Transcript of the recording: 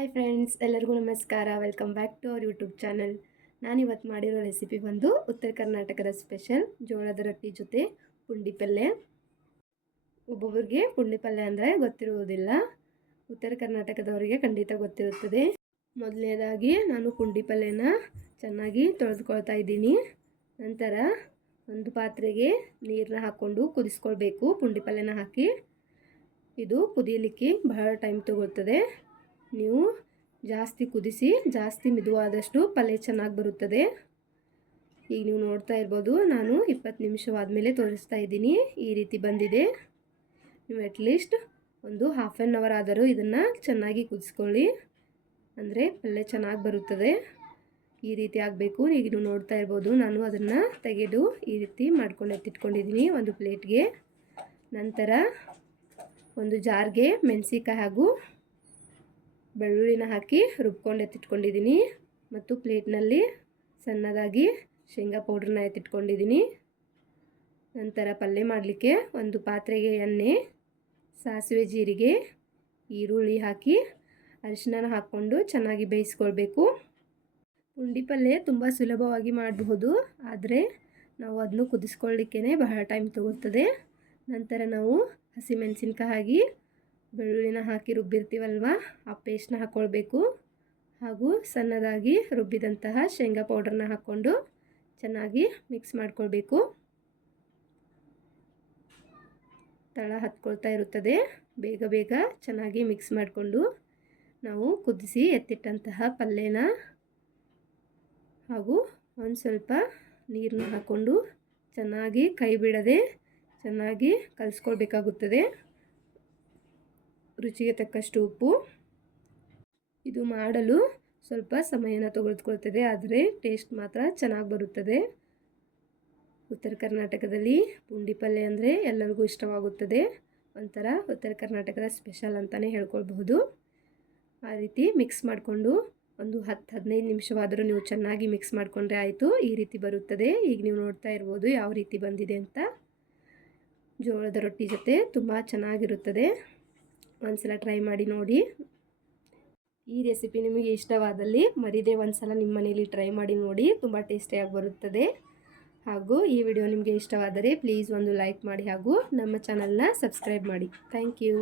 Hi friends, ಎಲ್ಲರಿಗೂ ನಮಸ್ಕಾರ. Welcome back to our YouTube channel ನಾನಿವತ್ತು ಮಾಡಿರೋ ರೆಸಿಪಿ ಬಂದು ಉತ್ತರ ಕರ್ನಾಟಕದ ಸ್ಪೆಷಲ್ ಜೋಳದ ರೊಟ್ಟಿ ಜೊತೆ ಪುಂಡಿ ಪಲ್ಯ ಒಬ್ಬೊಬ್ಬರಿಗೆ ಪುಂಡಿ ಪಲ್ಯ ಅಂದರೆ ಗೊತ್ತಿರುವುದಿಲ್ಲ. ಉತ್ತರ ಕರ್ನಾಟಕದವರಿಗೆ ಖಂಡಿತ ಗೊತ್ತಿರುತ್ತದೆ. ಮೊದಲನೇದಾಗಿ ನಾನು ಪುಂಡಿ ಪಲ್ಯನ ಚೆನ್ನಾಗಿ ತೊಳೆದುಕೊಳ್ತಾ ಇದ್ದೀನಿ. ನಂತರ ಒಂದು ಪಾತ್ರೆಗೆ ನೀರನ್ನ ಹಾಕ್ಕೊಂಡು ಕುದಿಸ್ಕೊಳ್ಬೇಕು, ಪುಂಡಿ ಪಲ್ಯನ ಹಾಕಿ. ಇದು ಕುದಿಯಲಿಕ್ಕೆ ಬಹಳ ಟೈಮ್ ತಗೊಳ್ತದೆ. ನೀವು ಜಾಸ್ತಿ ಕುದಿಸಿ, ಜಾಸ್ತಿ ಮಿದುವಾದಷ್ಟು ಪಲ್ಯ ಚೆನ್ನಾಗಿ ಬರುತ್ತದೆ. ಈಗ ನೀವು ನೋಡ್ತಾ ಇರ್ಬೋದು, ನಾನು ಇಪ್ಪತ್ತು ನಿಮಿಷವಾದ ಮೇಲೆ ತೋರಿಸ್ತಾ ಇದ್ದೀನಿ. ಈ ರೀತಿ ಬಂದಿದೆ. ನೀವು ಅಟ್ಲೀಸ್ಟ್ ಒಂದು ಹಾಫ್ ಆನ್ ಅವರ್ ಆದರೂ ಇದನ್ನು ಚೆನ್ನಾಗಿ ಕುದಿಸ್ಕೊಳ್ಳಿ. ಅಂದರೆ ಪಲ್ಯ ಚೆನ್ನಾಗಿ ಬರುತ್ತದೆ. ಈ ರೀತಿ ಆಗಬೇಕು. ಈಗ ನೀವು ನೋಡ್ತಾ ಇರ್ಬೋದು, ನಾನು ಅದನ್ನು ತೆಗೆದು ಈ ರೀತಿ ಮಾಡ್ಕೊಂಡು ಎತ್ತಿಟ್ಕೊಂಡಿದ್ದೀನಿ ಒಂದು ಪ್ಲೇಟ್ಗೆ ನಂತರ ಒಂದು ಜಾರ್ಗೆ ಮೆಣಸಿಕಾಯಿ ಹಾಗೂ ಬೆಳ್ಳುಳ್ಳಿನ ಹಾಕಿ ರುಬ್ಕೊಂಡು ಎತ್ತಿಟ್ಕೊಂಡಿದ್ದೀನಿ. ಮತ್ತು ಪ್ಲೇಟ್ನಲ್ಲಿ ಸಣ್ಣದಾಗಿ ಶೇಂಗಾ ಪೌಡ್ರನ್ನ ಎತ್ತಿಟ್ಕೊಂಡಿದ್ದೀನಿ. ನಂತರ ಪಲ್ಯ ಮಾಡಲಿಕ್ಕೆ ಒಂದು ಪಾತ್ರೆಗೆ ಎಣ್ಣೆ, ಸಾಸಿವೆ ಜೀರಿಗೆ, ಈರುಳ್ಳಿ ಹಾಕಿ ಅರಿಶಿನ ಹಾಕ್ಕೊಂಡು ಚೆನ್ನಾಗಿ ಬೇಯಿಸ್ಕೊಳ್ಬೇಕು. ಪುಂಡಿ ಪಲ್ಯ ತುಂಬ ಸುಲಭವಾಗಿ ಮಾಡಬಹುದು, ಆದರೆ ನಾವು ಅದನ್ನು ಕುದಿಸ್ಕೊಳ್ಳಿಕ್ಕೇ ಬಹಳ ಟೈಮ್ ತಗೊಳ್ತದೆ ನಂತರ ನಾವು ಹಸಿಮೆಣಸಿನ್ಕಾಯಿ ಬೆಳ್ಳುಳ್ಳಿನ ಹಾಕಿ ರುಬ್ಬಿರ್ತೀವಲ್ವ? ಆ ಪೇಸ್ಟ್ನ ಹಾಕ್ಕೊಳ್ಬೇಕು ಹಾಗೂ ಸಣ್ಣದಾಗಿ ರುಬ್ಬಿದಂತಹ ಶೇಂಗಾ ಪೌಡ್ರನ್ನ ಹಾಕ್ಕೊಂಡು ಚೆನ್ನಾಗಿ ಮಿಕ್ಸ್ ಮಾಡ್ಕೊಳ್ಬೇಕು. ತಳ ಹತ್ಕೊಳ್ತಾ ಇರುತ್ತದೆ. ಬೇಗ ಬೇಗ ಚೆನ್ನಾಗಿ ಮಿಕ್ಸ್ ಮಾಡಿಕೊಂಡು ನಾವು ಕುದಿಸಿ ಎತ್ತಿಟ್ಟಂತಹ ಪಲ್ಯನ ಹಾಗೂ ಒಂದು ಸ್ವಲ್ಪ ನೀರನ್ನ ಹಾಕ್ಕೊಂಡು ಚೆನ್ನಾಗಿ ಕೈ ಬಿಡದೆ ಚೆನ್ನಾಗಿ ಕಲಿಸ್ಕೊಳ್ಬೇಕಾಗುತ್ತದೆ. ರುಚಿಗೆ ತಕ್ಕಷ್ಟು ಉಪ್ಪು. ಇದು ಮಾಡಲು ಸ್ವಲ್ಪ ಸಮಯನ ತೆಗೆದುಕೊಳ್ತದೆ ಆದರೆ ಟೇಸ್ಟ್ ಮಾತ್ರ ಚೆನ್ನಾಗಿ ಬರುತ್ತದೆ. ಉತ್ತರ ಕರ್ನಾಟಕದಲ್ಲಿ ಪುಂಡಿ ಪಲ್ಯ ಅಂದರೆ ಎಲ್ಲರಿಗೂ ಇಷ್ಟವಾಗುತ್ತದೆ. ಒಂಥರ ಉತ್ತರ ಕರ್ನಾಟಕದ ಸ್ಪೆಷಲ್ ಅಂತಲೇ ಹೇಳ್ಕೊಳ್ಬಹುದು. ಆ ರೀತಿ ಮಿಕ್ಸ್ ಮಾಡಿಕೊಂಡು ಒಂದು ಹತ್ತು ಹದಿನೈದು ನಿಮಿಷವಾದರೂ ನೀವು ಚೆನ್ನಾಗಿ ಮಿಕ್ಸ್ ಮಾಡಿಕೊಂಡ್ರೆ ಆಯಿತು, ಈ ರೀತಿ ಬರುತ್ತದೆ. ಈಗ ನೀವು ನೋಡ್ತಾ ಇರ್ಬೋದು ಯಾವ ರೀತಿ ಬಂದಿದೆ ಅಂತ. ಜೋಳದ ರೊಟ್ಟಿ ಜೊತೆ ತುಂಬ ಚೆನ್ನಾಗಿರುತ್ತದೆ. ಒಂದ್ಸಲ ಟ್ರೈ ಮಾಡಿ ನೋಡಿ. ಈ ರೆಸಿಪಿ ನಿಮಗೆ ಇಷ್ಟವಾದಲ್ಲಿ ಮರಿದೇ ಒಂದ್ಸಲ ನಿಮ್ಮ ಮನೇಲಿ ಟ್ರೈ ಮಾಡಿ ನೋಡಿ, ತುಂಬ ಟೇಸ್ಟಿಯಾಗಿ ಬರುತ್ತದೆ. ಹಾಗೂ ಈ ವಿಡಿಯೋ ನಿಮಗೆ ಇಷ್ಟವಾದರೆ ಪ್ಲೀಸ್ ಒಂದು ಲೈಕ್ ಮಾಡಿ ಹಾಗೂ ನಮ್ಮ ಚಾನಲ್ನ ಸಬ್ಸ್ಕ್ರೈಬ್ ಮಾಡಿ. Thank you